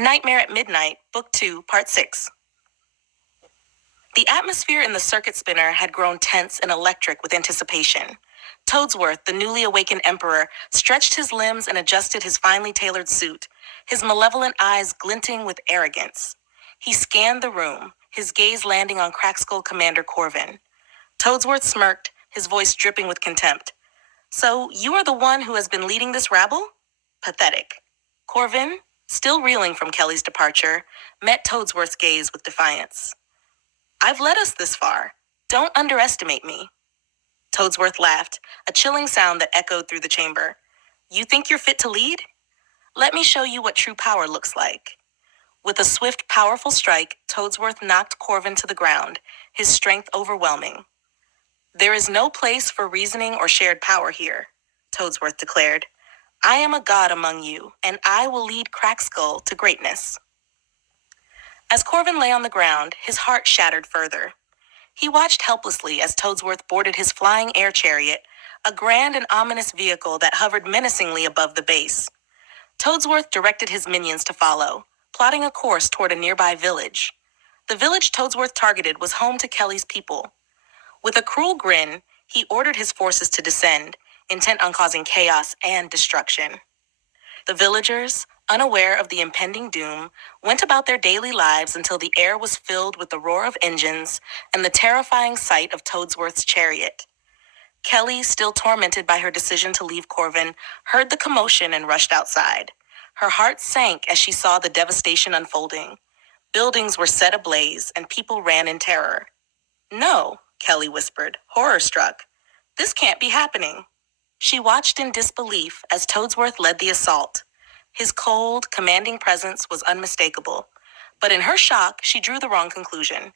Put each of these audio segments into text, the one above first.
Nightmare at Midnight, Book 2, Part 6. The atmosphere in the circuit spinner had grown tense and electric with anticipation. Toadsworth, the newly awakened emperor, stretched his limbs and adjusted his finely tailored suit, his malevolent eyes glinting with arrogance. He scanned the room, his gaze landing on crackskull Commander Corvin. Toadsworth smirked, his voice dripping with contempt. "So, you are the one who has been leading this rabble? Pathetic." Corvin, still reeling from Kelly's departure, met Toadsworth's gaze with defiance. "I've led us this far. Don't underestimate me." Toadsworth laughed, a chilling sound that echoed through the chamber. "You think you're fit to lead? Let me show you what true power looks like." With a swift, powerful strike, Toadsworth knocked Corvin to the ground, his strength overwhelming. "There is no place for reasoning or shared power here," Toadsworth declared. "I am a god among you, and I will lead Crackskull to greatness." As Corvin lay on the ground, his heart shattered further. He watched helplessly as Toadsworth boarded his flying air chariot, a grand and ominous vehicle that hovered menacingly above the base. Toadsworth directed his minions to follow, plotting a course toward a nearby village. The village Toadsworth targeted was home to Kelly's people. With a cruel grin, he ordered his forces to descend, intent on causing chaos and destruction. The villagers, unaware of the impending doom, went about their daily lives until the air was filled with the roar of engines and the terrifying sight of Toadsworth's chariot. Kelly, still tormented by her decision to leave Corvin, heard the commotion and rushed outside. Her heart sank as she saw the devastation unfolding. Buildings were set ablaze and people ran in terror. "No," Kelly whispered, horror-struck. "This can't be happening." She watched in disbelief as Toadsworth led the assault. His cold, commanding presence was unmistakable. But in her shock, she drew the wrong conclusion.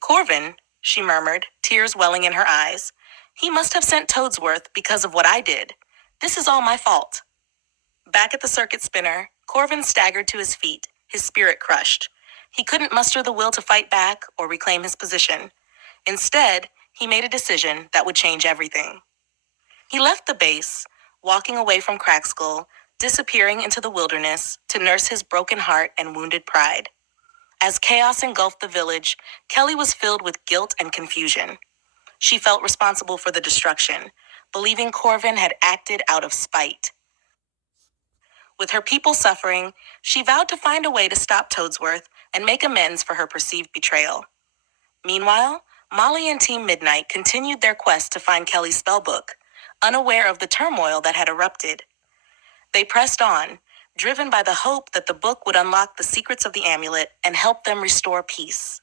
"Corvin," she murmured, tears welling in her eyes. "He must have sent Toadsworth because of what I did. This is all my fault." Back at the circuit spinner, Corvin staggered to his feet, his spirit crushed. He couldn't muster the will to fight back or reclaim his position. Instead, he made a decision that would change everything. He left the base, walking away from Crackskull, disappearing into the wilderness to nurse his broken heart and wounded pride. As chaos engulfed the village, Kelly was filled with guilt and confusion. She felt responsible for the destruction, believing Corvin had acted out of spite. With her people suffering, she vowed to find a way to stop Toadsworth and make amends for her perceived betrayal. Meanwhile, Molly and Team Midnight continued their quest to find Kelly's spellbook, unaware of the turmoil that had erupted. They pressed on, driven by the hope that the book would unlock the secrets of the amulet and help them restore peace.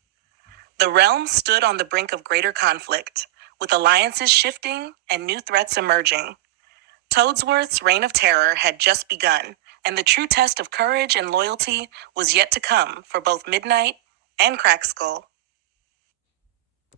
The realm stood on the brink of greater conflict, with alliances shifting and new threats emerging. Toadsworth's reign of terror had just begun, and the true test of courage and loyalty was yet to come for both Midnight and Crackskull.